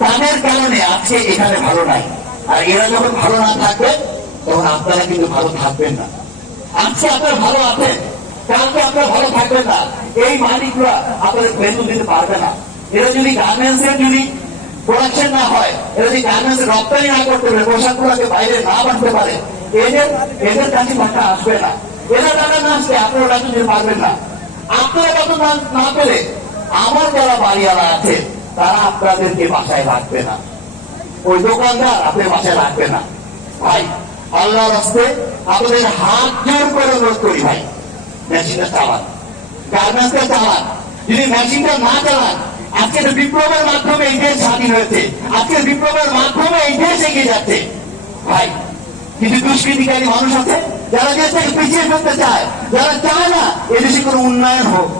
তাদের কারণে আজকে এখানে ভালো নাই। আর এরা যখন ভালো না থাকবে, তখন আপনারা কিন্তু ভালো থাকবেন না। আজকে আপনারা ভালো আছেন? কালকে আপনারা ভালো থাকবেন না? এই মালিকরা আপনাদের বেতন দিতে পারবে না। এরা যদি গার্মেন্টস এর যদি প্রোডাকশন না হয়, এরা যদি গার্মেন্টস রপ্তানি না করতে পারে, পোশাকগুলোকে বাইরে না বাঁধতে পারে, এদের এদের কাছে টাকা আসবে না। এরা টাকা না আসলে আপনারা টাকা দিতে পারবেন না। আপনারা কত না না পেলে আমার যারা বাড়িওয়ালা আছে তারা আপনাদেরকে বাসায় রাখবে না। ওই দোকানদার আপনার বাসায় রাখবে না। ভাই, আল্লাহর হস্তে আপনাদের হাত জোর করে অনুরোধ করি ভাই। মেশিনটা চালান। গার্মেন্টসটা চালান। যদি মেশিনটা না চালান আজকের বিপ্লবের মাধ্যমে এই দেশ স্বাধীন হয়েছে। আজকের বিপ্লবের মাধ্যমে এই দেশ এগিয়ে যাচ্ছে। ভাই, কিছু দুষ্কৃতিকারী মানুষ আছে, যারা দেশটাকে পিছিয়ে ফেলতে চায়। যারা চায় না এদেশে কোনো উন্নয়ন হোক।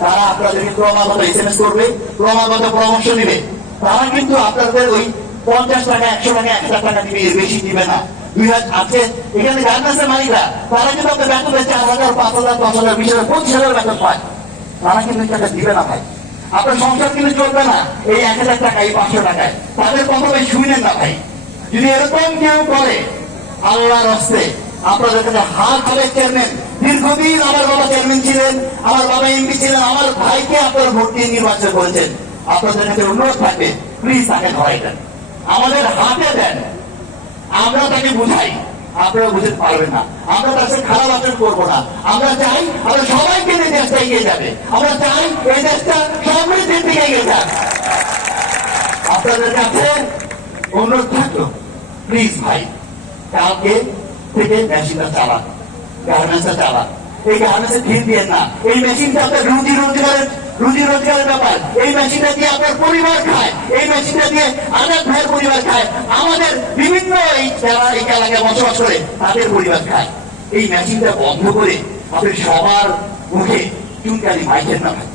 তারা আপনাদেরকে ক্রমাগত এস এম এস করবে, ক্রমাগত পরামর্শ দিবে তারা কিন্তু আপনাদের ওই পঞ্চাশ টাকা, একশো টাকা, এক হাজার টাকা দিবে বেশি দিবে না। তারা কিন্তু চার হাজার, পাঁচ হাজার হাজার হাজার পায়। টাকা না ভাই। আপনার না এই এক হাজার পাঁচশো টাকায়। তাদের কথা শুনেন না ভাই। যদি এরকম কেউ করে, আল্লাহর হস্তে আপনাদের কাছে হাত ধরে চেয়ারম্যান, দীর্ঘদিন আমার বাবা চেয়ারম্যান ছিলেন, আমার বাবা এমপি ছিলেন, আমার ভাইকে আপনারা ভোট দিয়ে নির্বাচন করেছেন। আপনাদের কাছে অনুরোধ থাকবে প্লিজ তাকে ধরাই দেন। আমাদের হাতে দেন। আমরা তাকে বুঝাই। আপনারা বুঝতে পারবেন না। আমরা তার সাথে খারাপ আচরণ করব না। আমরা চাই আমরা সবাইকে নিয়ে দেশটা এগিয়ে যাবে। আমরা চাই এই দেশটা সমৃদ্ধির দিকে এগিয়ে যাক। আপনাদের কাছে অনুরোধ থাকল প্লিজ ভাই, কালকে থেকে মেশিনটা চালান গার্মেন্টসটা চালান এই গার্মেন্টসে ফির দিয়ে না, এই মেশিনটা আপনার রুজি রোজগারের রুজি রোজগারের ব্যাপার। এই মেশিনটা দিয়ে আপনার পরিবার খায়, এই মেশিনটা দিয়ে আনার ভাইয়ের পরিবার খায়। আমাদের বিভিন্ন এই যারা এই এলাকায় বসবাস করে, তাদের পরিবার খায়। এই মেশিনটা বন্ধ করে আপনি সবার মুখে চুনকালি মাইছেন না ভাই।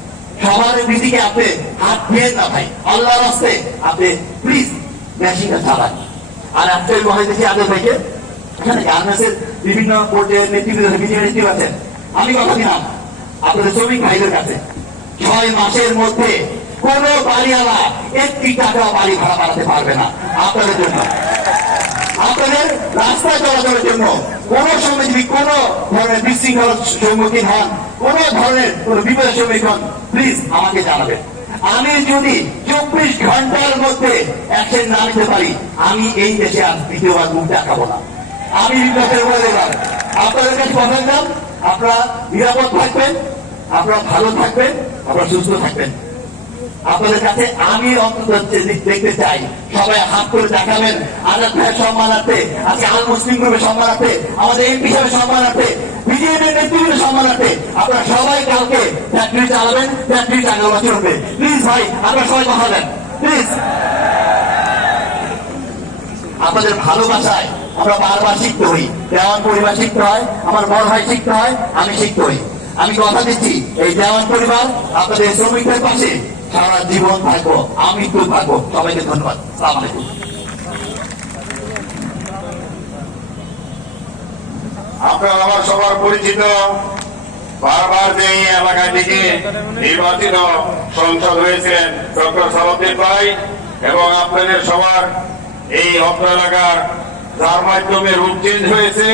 সবার দিকে আপনি হাত দিয়ে না ভাই। আল্লাহ রাস্তে আপনি প্লিজ মেশিনটা চালান। আর আজকে আমি বলে দেখি বিভিন্ন নেতৃত্ব আছেন। আমি কথা দিলাম আপনাদের শ্রমিক ভাইদের কাছে ছয় মাসের মধ্যে কোন বাড়িওয়ালা একটি টাকা বাড়ি ভাড়া বাড়াতে পারবে না আপনাদের জন্য। আপনাদের রাস্তা চলাচলের জন্য কোন যদি কোন ধরনের সম্মুখীন হন, কোন ধরনের কোন বিপদের সম্মুখীন হন প্লিজ আমাকে জানাবেন। আমি যদি চব্বিশ ঘণ্টার মধ্যে অ্যাকশন না নিতে পারি, আমি এই দেশে আর দ্বিতীয়বার মুখ দেখাবো না। আমি বিপ্লবের বলে দিলাম। আপনাদের কাছে কথা দিলাম আপনারা নিরাপদ থাকবেন, আপনারা ভালো থাকবেন, আপনারা সুস্থ থাকবেন। আপনাদের কাছে আমি অন্তত দেখতে চাই, সবাই হাত করে দেখাবেন। আজাদ ভাইয়ের সম্মানার্থে আজকে আল মুসলিম গ্রুপের সম্মানার্থে আমাদের এমপি সাহেবের সম্মানার্থে বিজেপির নেতৃত্বের সম্মানার্থে আপনারা সবাই কালকে ফ্যাক্টরি চালাবেন ফ্যাক্টরি চালানো চলবে প্লিজ ভাই, আপনারা সবাই কথা দেন প্লিজ। আপনাদের ভালোবাসায় আমরা বারবার শিখতে হই দেওয়ান পরিবার শিখতে হয়, আমার বড় ভাই শিখতে হয়, আমি শিখতে হই আমি কথা দিচ্ছি, এই দেওয়ান পরিবার আপনাদের শ্রমিকদের পাশে সারা জীবন থাকব, আমি তো থাকব। সবাইকে ধন্যবাদ। সালাম আলাইকুম। আপনার আমার সবার পরিচিত, বারবার যে নির্বাচিত সংসদ হয়েছিলেন ডক্টর ভাই এবং আপনাদের সবার এই অত্র এলাকার যার মাধ্যমে রূপ চেঞ্জ হয়েছে,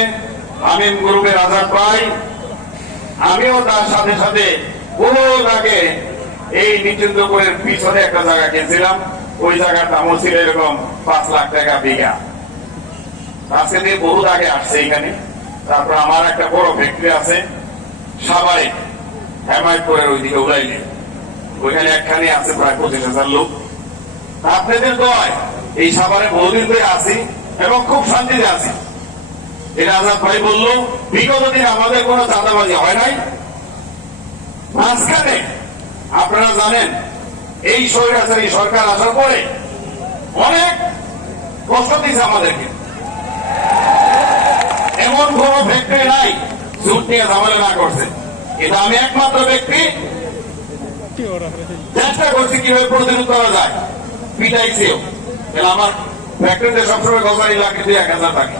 আমিন গ্রুপের আজাদ ভাই, আমিও তার সাথে সাথে বহু আগে এই নিচুন্দপুরের পিছনে একটা জায়গা কিনছিলাম ওই জায়গার দামও ছিল এরকম পাঁচ লাখ টাকা বিঘা। আজকে দিয়ে বহুত আগে আসছে এখানে। তারপর আমার একটা বড় ফ্যাক্টরি আছে, সাভারে, হেমায়তপুরের ওইদিকে উড়াইলে। ওইখানে একখানে আছে প্রায় পঁচিশ হাজার লোক। আপনাদের দয় এই সাভারে বহুদিন ধরে আছি। এবং খুব শান্তিতে আছি। এটা আজাদ ভাই বলল বিগত দিন আমাদের কোনো চাঁদাবাজি হয় নাই। মাঝখানে, আপনারা জানেন, এই স্বৈরাচারী সরকার আসার পরে অনেক কষ্ট দিয়েছে আমাদেরকে। এমন কোন ফ্যাক্টরি নাই, জুট নিয়ে ঝামেলা না করছে। কিন্তু আমি একমাত্র ব্যক্তি। চেষ্টা করছি কীভাবে প্রতিরোধ করা যায়। পিটাইছেও। আমার সবসময় এক হাজার টাকা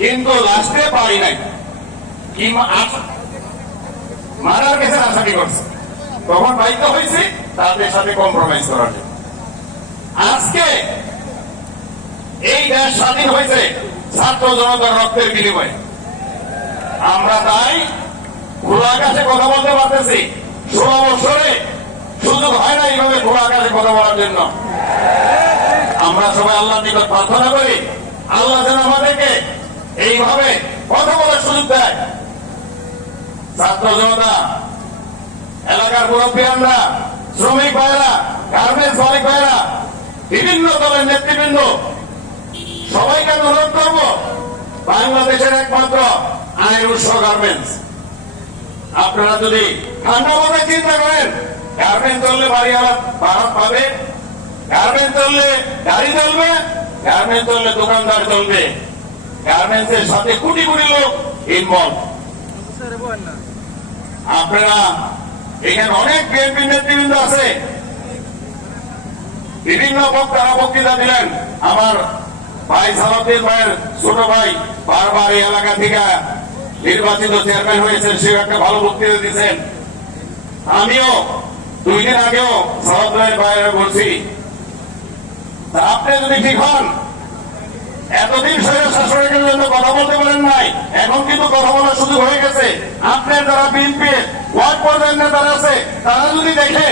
কিন্তু লাস্টে পারি নাই। মারার কাছে করছে তখন হয়েছে, তাদের সাথে কম্প্রোমাইজ আজকে এই দেশ স্বাধীন হয়েছে ছাত্র জনতার রক্তের বিনিময়ে। আমরা তাই খোলা আকাশে কথা বলতে পারতেছি। ষোলো বছরে সুযোগ হয় না এইভাবে খোলা আকাশে কথা বলার জন্য। আমরা সবাই আল্লাহর নিকট প্রার্থনা করি। আল্লাহ যেন আমাদেরকে এইভাবে কথা বলার সুযোগ দেয়। ছাত্র জনতা, এলাকার মুরব্বী আমরা শ্রমিক ভাইরা গার্মেন্টস মালিক ভাইরা বিভিন্ন দলের নেতৃবৃন্দ, সবাইকে আমি অনুরোধ করব, বাংলাদেশের একমাত্র আয়ের উৎস গার্মেন্টস। আপনারা যদি ঠান্ডা মাথায় চিন্তা করেন গার্মেন্ট চললে বাড়ি আবার ভাড়া পাবে। গার্মেন্ট চললে গাড়ি চলবে চললে দোকানদার চলবে। গার্মেন্টস সাথে কোটি কোটি লোক এখানে অনেক আছে। বিভিন্ন বক্তারা বক্তৃতা দিলেন আমার ভাই সালাউদ্দিন ভাইয়ের ছোট ভাই। বারবার এই এলাকা থেকে নির্বাচিত চেয়ারম্যান হয়েছেন সেও একটা ভালো বক্তৃতা দিয়েছেন আমিও দুই দিন আগেও সালাউদ্দিন ভাইয়ের বলছি আপনি যদি ঠিক হন, এতদিন শরীর শাসনের জন্য কথা বলতে পারেন নাই, এখন কিন্তু কথা বলার সুযোগ হয়ে গেছে। আপনার যারা বিএনপি ওয়ার্ড পর্যায়ের নেতারা আছে, তারা যদি দেখে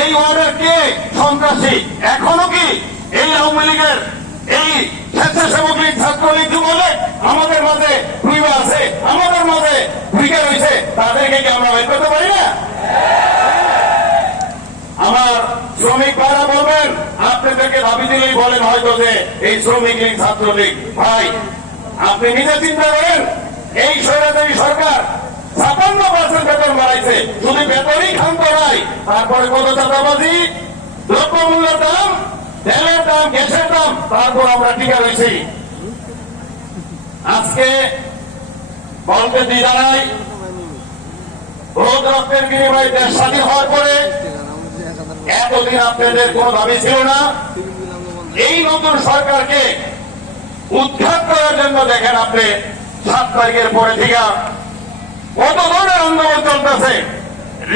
এই ওয়ার্ডের কে সন্ত্রাসী, এখনও কি এই আওয়ামী লীগের এই স্বেচ্ছাসেবক লীগ, ছাত্রলীগ যুবলীগ আমাদের মাঝে ভূমিকা আছে, আমাদের মাঝে ভূমিকা রয়েছে, তাদেরকে কি আমরা বের করতে পারি না? আমার শ্রমিক ভাইরা বলবেন আপনাদেরকে দাবি দিলেই বলেন হয়তো যে এই শ্রমিক লীগ ছাত্রলীগ। ভাই, আপনি নিজে চিন্তা করেন, এই স্বৈরাচারী সরকার ছাপান্ন পার্সেন্ট বেতন বাড়াইছে। শুধু বেতনই খান করাই তারপরে কত চাঁদাবাজি? দ্রব্যমূল্যের দাম, তেলের দাম, গ্যাসের দাম, তারপর আমরা টিকা রয়েছি। আজকে বলতে দ্বিধা নাই রোদ রক্তের বিনিময়ে দেশ স্বাধীন হওয়ার পরে এতদিন আপনাদের কোন দাবি ছিল না। এই নতুন সরকারকে উদ্ধার করার জন্য দেখেন আপনি, সাত তারিখের পরে থেকে কত ধরনের আন্দোলন চলতেছে।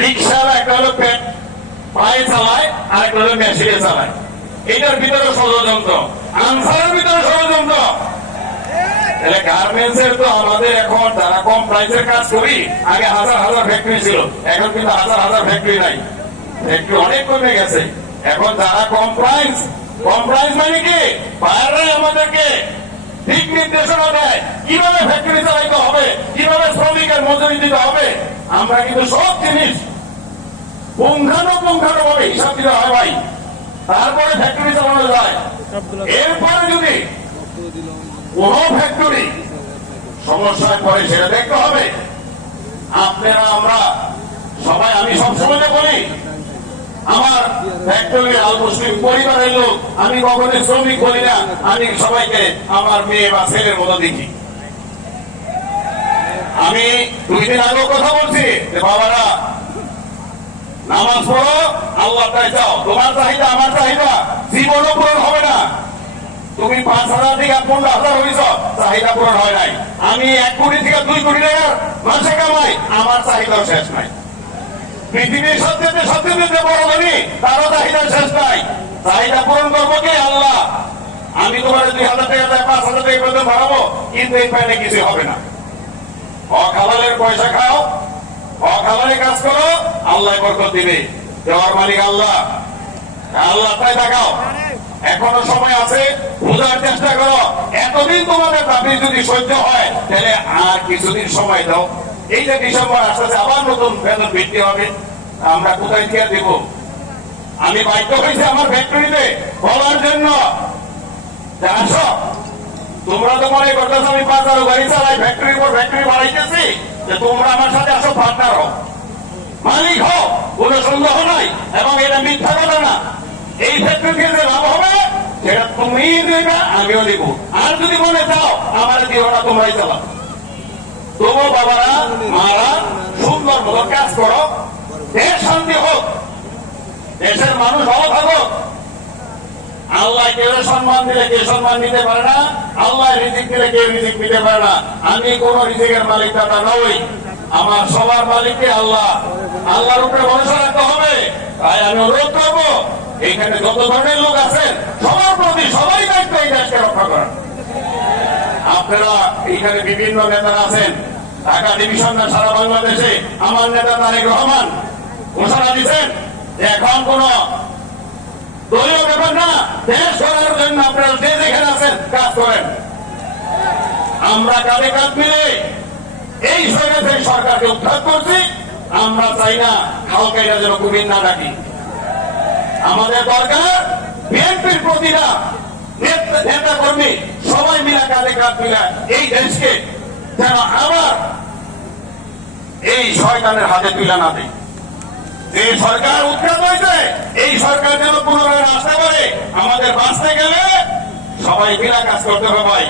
রিক্সার একটা হলো পেট পায়ে চালায় আর একটা হলো মেশিনে চালায়। এটার ভিতরে ষড়যন্ত্র। আনসারের ভিতরে ষড়যন্ত্র। তাহলে গার্মেন্টস এর তো আমাদের এখন যারা কম প্রাইসের কাজ করি, আগে হাজার হাজার ফ্যাক্টরি ছিল। এখন কিন্তু হাজার হাজার ফ্যাক্টরি নাই। ফ্যাক্টরি অনেক কমে গেছে। এখন যারা কম প্রাইস মানে কি? বাইরে আমাদেরকে দিক নির্দেশনা দেয়। কীভাবে ফ্যাক্টরি চালাইতে হবে? কীভাবে শ্রমিকের মজুরি দিতে হবে? আমরা কিন্তু সব জিনিস পুঙ্খানুপুঙ্খানু ভাবে হিসাব দিতে হয় ভাই। তারপরে ফ্যাক্টরি চালানো যায়। এরপরে যদি কোন ফ্যাক্টরি সমস্যায় পড়ে, সেটা দেখতে হবে। আপনারা, আমরা সবাই আমি সবসময় বলি আমার ফ্যাক্টরি আল মুসলিম পরিবারের লোক, আমি কখনোই শ্রমিক বলি না, আমি সবাইকে আমার মেয়ে বা ছেলের মতো দেখি। আমি দুই দিন আগেও কথা বলছি যে, বাবারা, নামাজ পড়ো আল্লাহ তাই চাও। তোমার চাহিদা আমার চাহিদা, জীবনও পূরণ হবে না। তুমি পাঁচ হাজার থেকে পনেরো হাজার হয়েছ, চাহিদা পূরণ হয় নাই। আমি এক কোটি থেকে দুই কোটি টাকার মাসে কামাই, আমার চাহিদাও শেষ নাই। পৃথিবীর সবচেয়ে সবচেয়ে বড় ধনী, তারও চাহিদার শেষ নাই। চাহিদা পূরণ করব কে? আল্লাহ। আমি তোমার দুই হাজার টাকা দেয় পাঁচ হাজার টাকা পর্যন্ত বাড়াবো, কিন্তু এই পাইলে কিছু হবে না। অখালালের পয়সা খাও অখালালে কাজ করো, আল্লাহ বরকত দিবে। দেওয়ার মালিক আল্লাহ। আল্লাহ, তাই দেখাও। এখনও সময় আছে, বোঝার চেষ্টা করো। এতদিন তোমাদের দাবি যদি সহ্য হয়, তাহলে আর কিছুদিন সময় দাও। এই যে ডিসেম্বর আসতেছে আবার নতুন বেতন বৃদ্ধি হবে। আমরা কোথায় দেব? আমি বাধ্য হয়েছি আমার ফ্যাক্টরিতে বলার জন্য। আসো। তোমরা তো মনে করতেছো আমি পাঁচ হাজার গাড়ি চালাই পর ফ্যাক্টরি বাড়াইতেছি। যে তোমরা আমার সাথে আসো পার্টনার হও। মালিক হও, কোনো সন্দেহ নাই, এবং এটা মিথ্যা কথা না। এই ফ্যাক্টরি থেকে লাভ হবে, সেটা তুমি দেবে, আমিও দেবো। আর যদি মনে চাও আমার দিও না, তোমরাই চালাও। তবু বাবারা, মারা সুন্দর মতো কাজ করো। দেশ শান্তি হোক। দেশের মানুষ ভালো থাকুক। আল্লাহ সম্মান দিলে কেউ সম্মান নিতে পারে না। আল্লাহ রিজিক দিলে রিজিক দিতে পারে না। আমি কোন রিজিকের মালিক দাতা নই। আমার সবার মালিককে আল্লাহ। আল্লাহর উপরে ভরসা রাখতে হবে। তাই আমি অনুরোধ করব, এখানে যত ধরনের লোক আছেন, সবাই দায়িত্ব এই দেশকে রক্ষা করা আপনারা এখানে বিভিন্ন নেতারা আছেন। ঢাকা ডিভিশন না সারা বাংলাদেশে। আমার নেতা তারেক রহমান, ঘোষণা দিচ্ছেন এখন কোন দলীয় ব্যাপার না, দেশ করার জন্য আপনারা যে যেখানে আছেন, কাজ করেন। আমরা কাঁধে কাঁধ মিলে এই সরকার সরকারকে উদ্ধার করছি। আমরা চাই না হালকাইরা যেন কুমির না ডাকি। আমাদের দরকার বিএনপির প্রতিটা নেতা কর্মী, সবাই মিলা কাঁধে কাঁধ মিলা এই দেশকে যেন আবার এই শয়তানের হাতে তুলে না দেয়। যে সরকার উৎখাত হয়েছে, এই সরকার যেন পুনরায় আসতে পারে আমাদের বাঁচতে গেলে সবাই মিলা কাজ করতে হবে ভাই।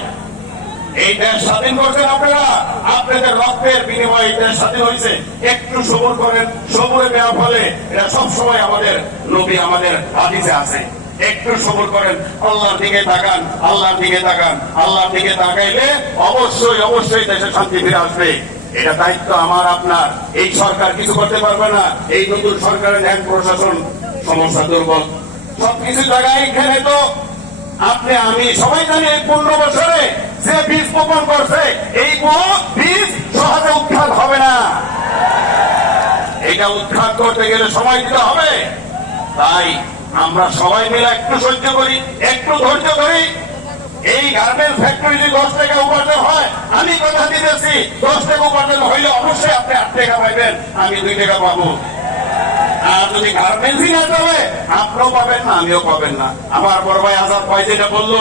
এই দেশ স্বাধীন করছেন আপনারা, আপনাদের রক্তের বিনিময়ে দেশ স্বাধীন হয়েছে। একটু সবুর করেন, সবুরে দেওয়ার ফলে এটা সবসময় আমাদের নবী আমাদের হাদিসে আছে। একটু সবুর করেন। আল্লাহর দিকে তাকান আল্লাহর দিকে তাকান আল্লাহর দিকে তাকাইলে অবশ্যই অবশ্যই দেশে শান্তি ফিরে আসবে। এটা দায়িত্ব আমার, আপনার। এই সরকার কিছু করতে পারবে না। এই নতুন সরকারের ধ্যান প্রশাসন সমস্যা দুর্বল। সবকিছু জায়গায় এখানে তো আপনি, আমি সবাই জানি এই পনেরো বছরে যে বীজ বপন করছে, এই বীজ সহজে উৎখাত হবে না। এটা উৎখাত করতে গেলে সময় দিতে হবে। তাই আমরা সবাই মিলে একটু সহ্য করি, একটু ধৈর্য ধরি। এই গার্মেন্ট ফ্যাক্টরি যদি দশ টাকা উপার্জন হয়, আমি কথা দিতেছি, দশ টাকা উপার্জন হইলে অবশ্যই আপনি আট টাকা পাইবেন, আমি দুই টাকা পাবো। আমার বড় ভাই আজাদ যেটা বলল,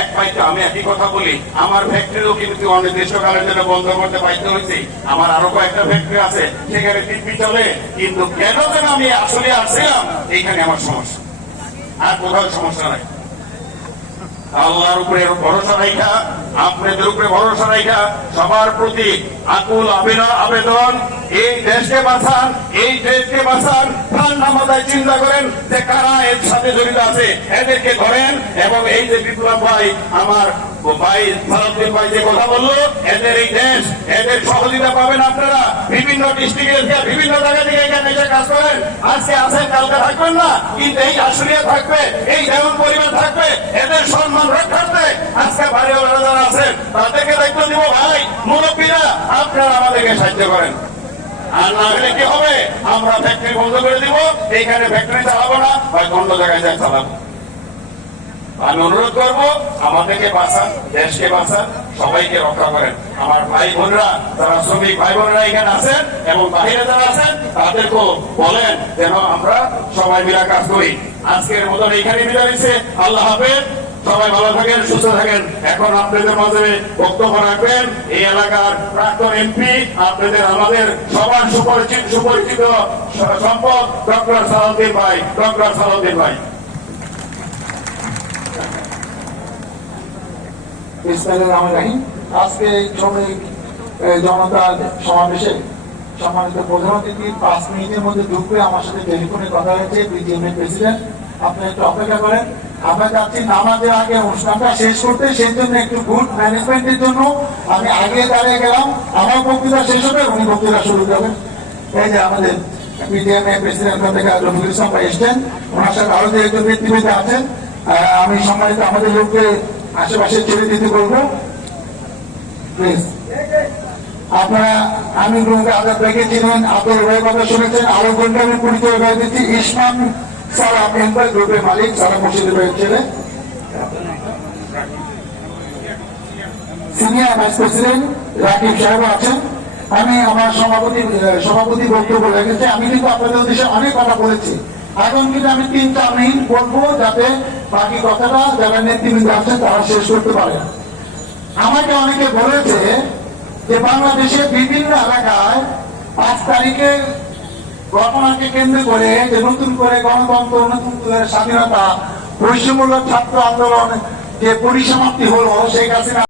এক তো আমি একই কথা বলি, আমার ফ্যাক্টরিও কিন্তু বন্ধ করতে আমার আরও কয়েকটা ফ্যাক্টরি আছে, সেখানে কিন্তু কেন আমি আসলে আসছিলাম, এইখানে আমার সমস্যা। আর কোথাও সমস্যা নাই আল্লাহর উপরে ভরসা রাখা আপনাদের উপরে ভরসা রাখা সবার প্রতি আকুল আবেদন এই দেশকে বাঁচান, এই দেশকে বাঁচান। ঠান্ডা মাথায় চিন্তা করেন যে কারা এর সাথে জড়িত আছে। এদেরকে ধরেন এবং এই যে বিপ্লব ভাই, আমার ভাই ভাই যে কথা বলল, এদের এই দেশ, এদের সহযোগিতা পাবেন আপনারা। বিভিন্ন বিভিন্ন জায়গা থেকে এখানে এসে কাজ করেন। আজকে আছেন, কালকে থাকবেন না, কিন্তু এই আশুলিয়া থাকবে, এই দেওয়ান পরিবার থাকবে, এদের সম্মান রক্ষার্থে আজকে বাড়িওয়ালা যারা আছেন, তাদেরকে দায়িত্ব দিব ভাই, মুরব্বীরা, আপনারা আমাদেরকে সাহায্য করেন। আর না হলে কি হবে? আমরা ফ্যাক্টরি বন্ধ করে দিব, এইখানে ফ্যাক্টরি চালাবো না হয়তো অন্য জায়গায় যাই চালাবো। আমি অনুরোধ করব, আমাদেরকে বাঁচান, দেশকে বাঁচান, সবাইকে রক্ষা করেন। আমার ভাই বোনরা, যারা শ্রমিক ভাই বোনেরা এখানে আছেন এবং বাহিরে যারা আছেন, তাদেরকেও বলেন যেন আমরা সবাই মিলে কাজ করি। আজকের মতন এইখানে বিদায় নিচ্ছে। আল্লাহ হাফেজ। সবাই ভালো থাকেন, সুস্থ থাকেন। এখন আপনাদের মাঝে বক্তব্য রাখবেন। এই এলাকার প্রাক্তন এমপি, আপনাদের আমাদের সবার সুপরিচিত সুপরিচিত সম্পদ ডক্টর সালাউদ্দিন ভাই, ডক্টর সালাউদ্দিন ভাই। আজকে শ্রমিক জনতার সমাবেশে সম্মানিত প্রধান অতিথি পাঁচ মিনিটের মধ্যে ঢুকবে আমার সাথে টেলিফোনে কথা হয়েছে প্রেসিডেন্ট। আপনি একটু অপেক্ষা করেন। আমরা যাচ্ছি নামাজের আগে অনুষ্ঠানটা শেষ করতে, সেই জন্য একটু গুড ম্যানেজমেন্টের জন্য আমি আগে দাঁড়িয়ে গেলাম। আমার বক্তৃতা শেষ হবে, উনি বক্তৃতা শুরু করবেন। এই যে আমাদের আমি সম্মানিত আমাদের লোককে আশেপাশে ছেড়ে দিতে বলব। আপনারা আমি গ্রুপে আজাদ চিনেন আপনার কথা শুনেছেন আরও কোনটা আমি পরিচয় করে দিচ্ছি ইসমান সালাম এম্পার গ্রুপের মালিক মুর্শিদের ভাইয়ের ছেলে সিনিয়র ভাইস প্রেসিডেন্ট রাকিব সাহেব আছেন। আমি আমার সভাপতি সভাপতি বক্তব্য রেখেছি। আমি কিন্তু আপনাদের উদ্দেশ্যে অনেক কথা বলেছি। এখন কিন্তু আমি তিনটা মিনিট বলব যাতে বাকি কথাটা যারা নেতৃবৃন্দ আছেন তারা শেষ করতে পারে। আমাকে অনেকে বলেছে যে বাংলাদেশের বিভিন্ন এলাকায় পাঁচ তারিখে ঘটনাকে কেন্দ্র করে, যে নতুন করে গণতন্ত্র, নতুন স্বাধীনতা, বৈষম্যমূলক ছাত্র আন্দোলন যে পরিসমাপ্তি হলো সেই হাসিনা